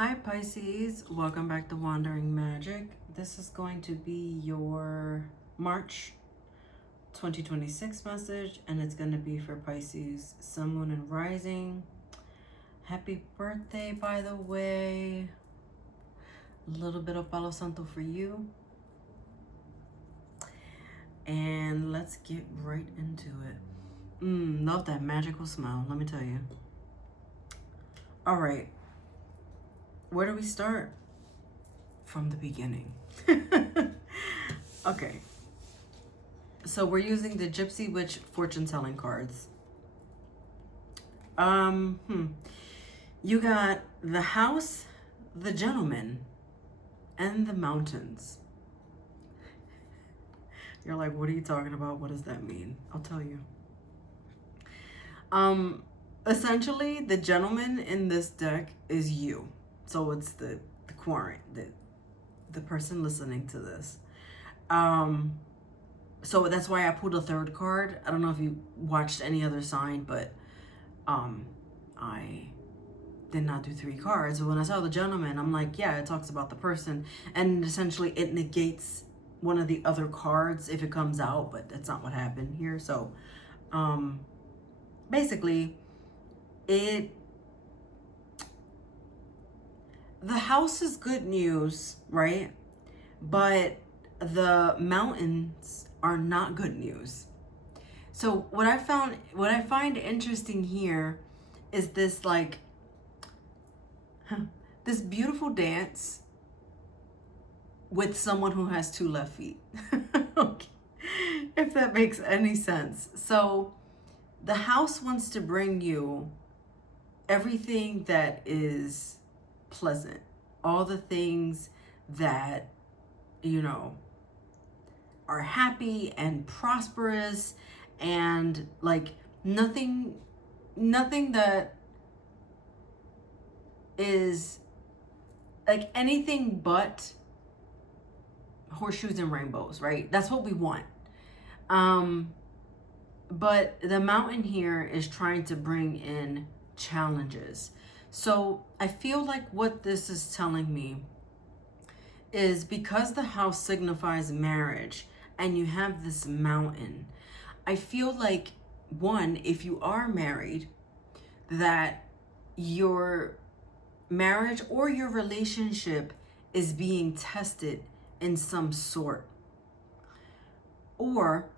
Hi Pisces, welcome back to Wandering Magic. This is going to be your March 2026 message, and it's going to be for Pisces, Sun, Moon, and Rising. Happy birthday, by the way. A little bit of Palo Santo for you. And let's get right into it. Love that magical smell, let me tell you. All right. Where do we start? From the beginning. Okay. So we're using the Gypsy Witch fortune telling cards. You got the house, the gentleman, and the mountains. You're like, what are you talking about? What does that mean? I'll tell you. Essentially, the gentleman in this deck is you. So it's the quarant, the person listening to this. So that's why I pulled a third card. I don't know if you watched any other sign, but I did not do 3 cards. But when I saw the gentleman, I'm like, yeah, it talks about the person, and essentially it negates one of the other cards if it comes out, but that's not what happened here. So basically the house is good news, right? But the mountains are not good news. So what I find interesting here is this this beautiful dance with someone who has 2 left feet. Okay. If that makes any sense. So the house wants to bring you everything that is pleasant, all the things that, you know, are happy and prosperous, and like nothing that is like anything but horseshoes and rainbows, right? That's what we want. But the mountain here is trying to bring in challenges. So I feel like what this is telling me is, because the house signifies marriage and you have this mountain, I feel like, one, if you are married, that your marriage or your relationship is being tested in some sort. Or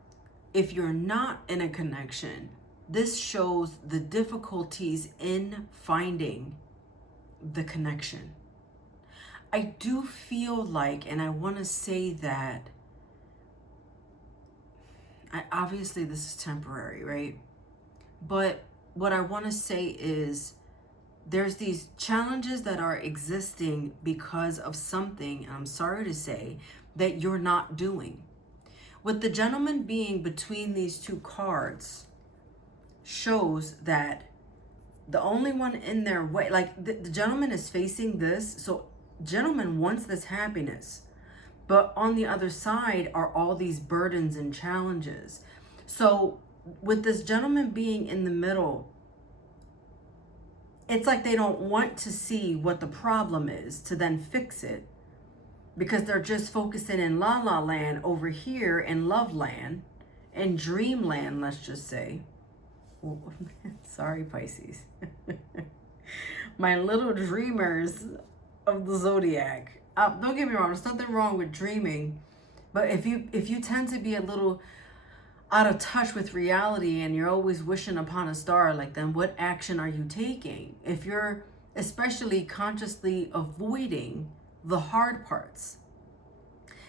if you're not in a connection, this shows the difficulties in finding the connection. I do feel like, and I want to say that, obviously this is temporary, right? But what I want to say is there's these challenges that are existing because of something, and I'm sorry to say, that you're not doing. With the gentleman being between these 2 cards shows that the only one in their way, like the gentleman is facing this, so gentleman wants this happiness, but on the other side are all these burdens and challenges. So with this gentleman being in the middle, it's like they don't want to see what the problem is to then fix it, because they're just focusing in la la land over here in love land and dreamland, let's just say. Sorry, Pisces. My little dreamers of the zodiac. Don't get me wrong, there's nothing wrong with dreaming, but if you tend to be a little out of touch with reality and you're always wishing upon a star, like, then what action are you taking? If you're especially consciously avoiding the hard parts,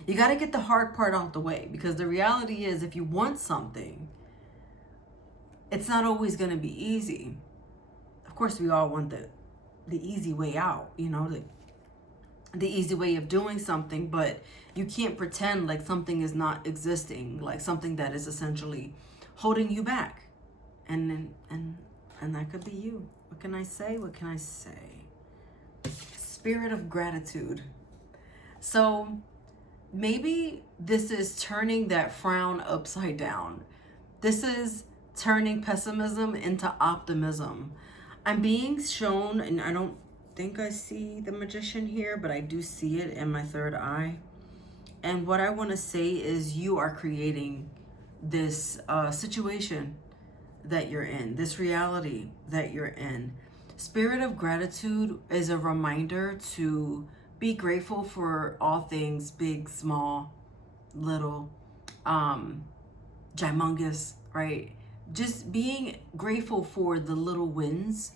you got to get the hard part out the way, because the reality is, if you want something, it's not always going to be easy. Of course, we all want the easy way out, you know, the easy way of doing something, but you can't pretend like something is not existing, like something that is essentially holding you back. And that could be you. What can I say? What can I say? Spirit of gratitude. So maybe this is turning that frown upside down. This is turning pessimism into optimism. I'm being shown, and I don't think I see the Magician here, but I do see it in my third eye. And what I want to say is you are creating this situation that you're in, this reality that you're in. Spirit of gratitude is a reminder to be grateful for all things, big, small, little, gymongous, right? Just being grateful for the little wins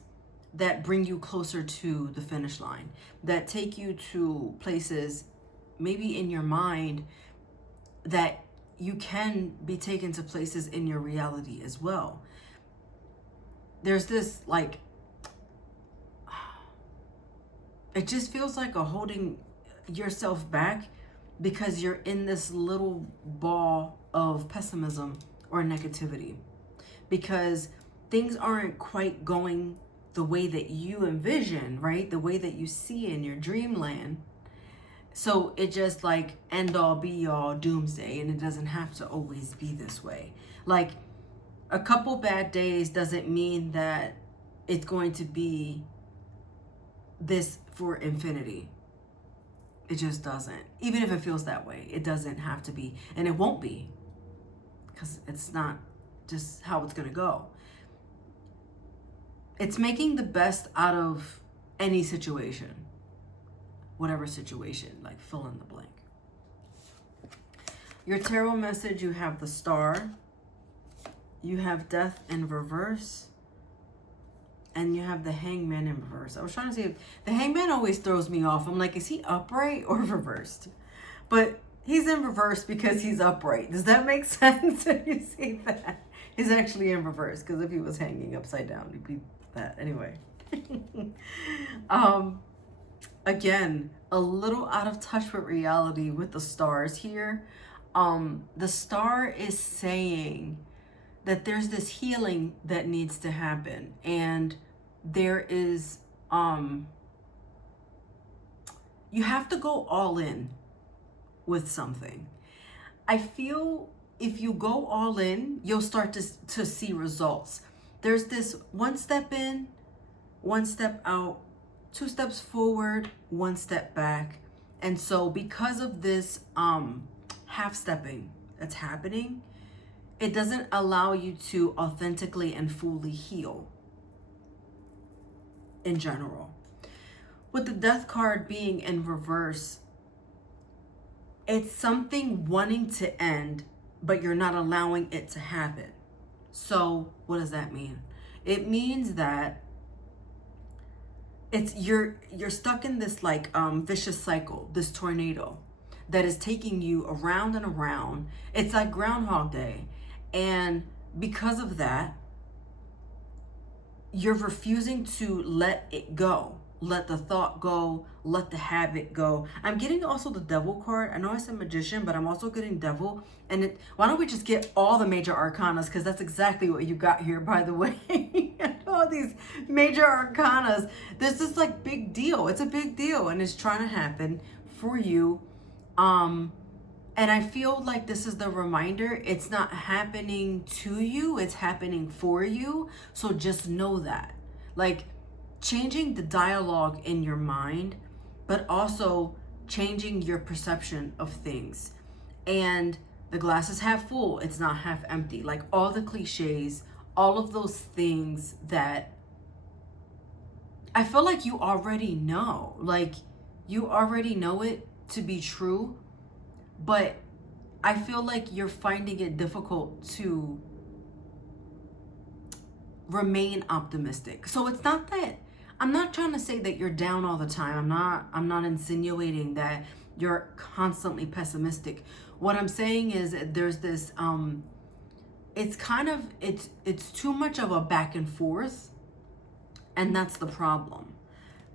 that bring you closer to the finish line, that take you to places maybe in your mind that you can be taken to places in your reality as well. There's this like, it just feels like a holding yourself back because you're in this little ball of pessimism or negativity, because things aren't quite going the way that you envision, right? The way that you see in your dreamland. So it just like end all be all doomsday, and it doesn't have to always be this way. Like a couple bad days doesn't mean that it's going to be this for infinity. It just doesn't. Even if it feels that way, it doesn't have to be, and it won't be, because it's not just how it's going to go. It's making the best out of any situation, whatever situation, like fill in the blank. Your tarot message, you have the Star, you have Death in reverse, and you have the Hangman in reverse. I was trying to see if the Hangman always throws me off. I'm like, is he upright or reversed? But he's in reverse because he's upright. Does that make sense? You see that? He's actually in reverse, because if he was hanging upside down, he'd be that. Anyway. Again, a little out of touch with reality with the stars here. The Star is saying that there's this healing that needs to happen, and there is you have to go all in with something. I feel if you go all in, you'll start to see results. There's this one step in, one step out, 2 steps forward, 1 step back. And so because of this half stepping that's happening, it doesn't allow you to authentically and fully heal in general. With the Death card being in reverse, it's something wanting to end, but you're not allowing it to happen. So what does that mean? It means that it's you're stuck in this like vicious cycle, this tornado that is taking you around and around. It's like Groundhog Day. And because of that, you're refusing to let it go. Let the thought go, let the habit go. I'm getting also the Devil card. I know I said Magician, but I'm also getting Devil. And why don't we just get all the major arcanas? Because that's exactly what you got here, by the way. All these major arcanas. This is like big deal. It's a big deal, and it's trying to happen for you. And I feel like this is the reminder. It's not happening to you. It's happening for you. So just know that. Like, changing the dialogue in your mind, but also changing your perception of things. And the glass is half full, it's not half empty. Like all the cliches, all of those things that I feel like you already know. Like you already know it to be true, but I feel like you're finding it difficult to remain optimistic. So it's not that I'm not trying to say that you're down all the time. I'm not insinuating that you're constantly pessimistic. What I'm saying is that there's this it's too much of a back and forth, and that's the problem.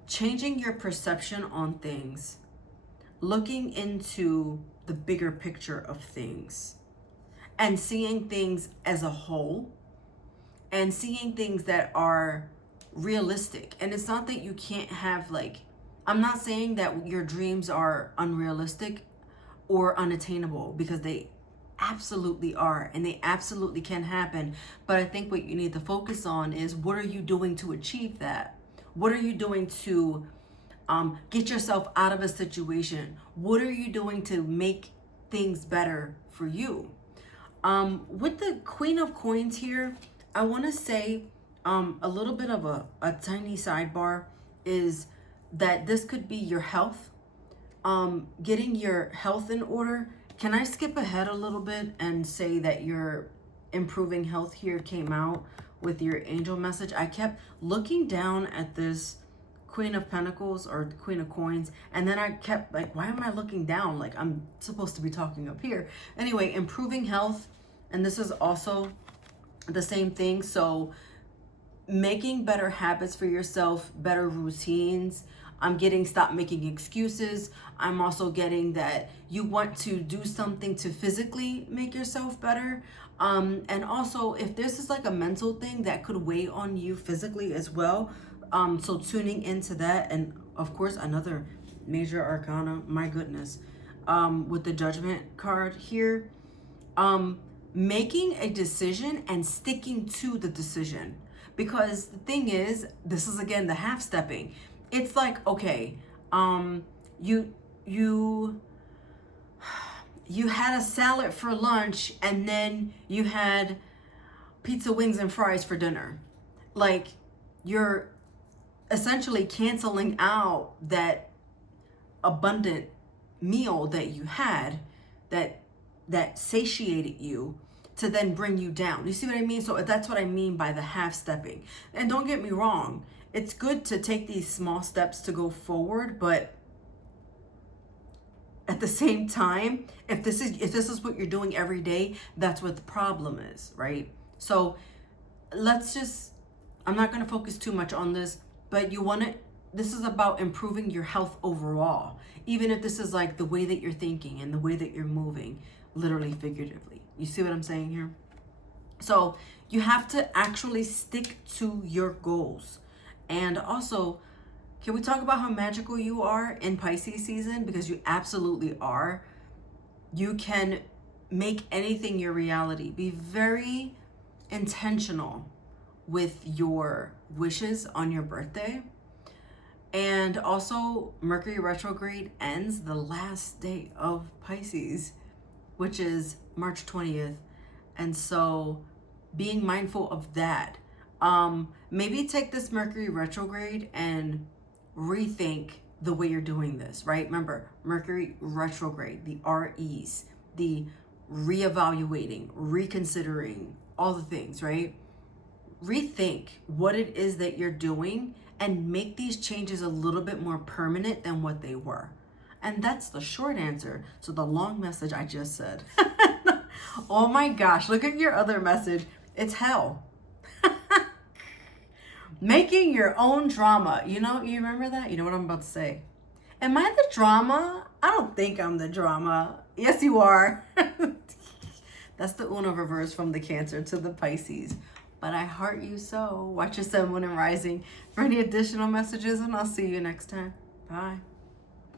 Changing your perception on things, looking into the bigger picture of things, and seeing things as a whole, and seeing things that are realistic. And it's not that you can't have, like, I'm not saying that your dreams are unrealistic or unattainable, because they absolutely are, and they absolutely can happen. But I think what you need to focus on is, what are you doing to achieve that? What are you doing to get yourself out of a situation? What are you doing to make things better for you? With the Queen of Coins here, I want to say a little bit of a tiny sidebar is that this could be your health, getting your health in order. Can I skip ahead a little bit and say that your improving health here came out with your angel message? I kept looking down at this Queen of Pentacles or Queen of Coins, and then I kept like, why am I looking down? Like I'm supposed to be talking up here. Anyway, improving health, and this is also the same thing. So making better habits for yourself, better routines. I'm getting stop making excuses. I'm also getting that you want to do something to physically make yourself better. And also if this is like a mental thing that could weigh on you physically as well. So tuning into that, and of course another major arcana, my goodness, with the Judgment card here, making a decision and sticking to the decision. Because the thing is, this is again the half stepping. It's like, okay, you had a salad for lunch and then you had pizza, wings, and fries for dinner. Like you're essentially canceling out that abundant meal that you had that satiated you to then bring you down. You see what I mean? So that's what I mean by the half stepping. And don't get me wrong, it's good to take these small steps to go forward, but at the same time, if this is what you're doing every day, that's what the problem is, right? So I'm not going to focus too much on this, but this is about improving your health overall. Even if this is like the way that you're thinking and the way that you're moving, literally, figuratively. You see what I'm saying here? So you have to actually stick to your goals. And also, can we talk about how magical you are in Pisces season? Because you absolutely are. You can make anything your reality. Be very intentional with your wishes on your birthday. And also, Mercury retrograde ends the last day of Pisces, which is March 20th. And so being mindful of that. Maybe take this Mercury retrograde and rethink the way you're doing this, right? Remember, Mercury retrograde, the REs, the reevaluating, reconsidering, all the things, right? Rethink what it is that you're doing and make these changes a little bit more permanent than what they were. And that's the short answer to the long message I just said. Oh my gosh, look at your other message. It's hell. Making your own drama. You remember that? You know what I'm about to say. Am I the drama? I don't think I'm the drama. Yes, you are. That's the Uno reverse from the Cancer to the Pisces. But I heart you so. Watch your Sun, Moon, and Rising for any additional messages, and I'll see you next time. Bye.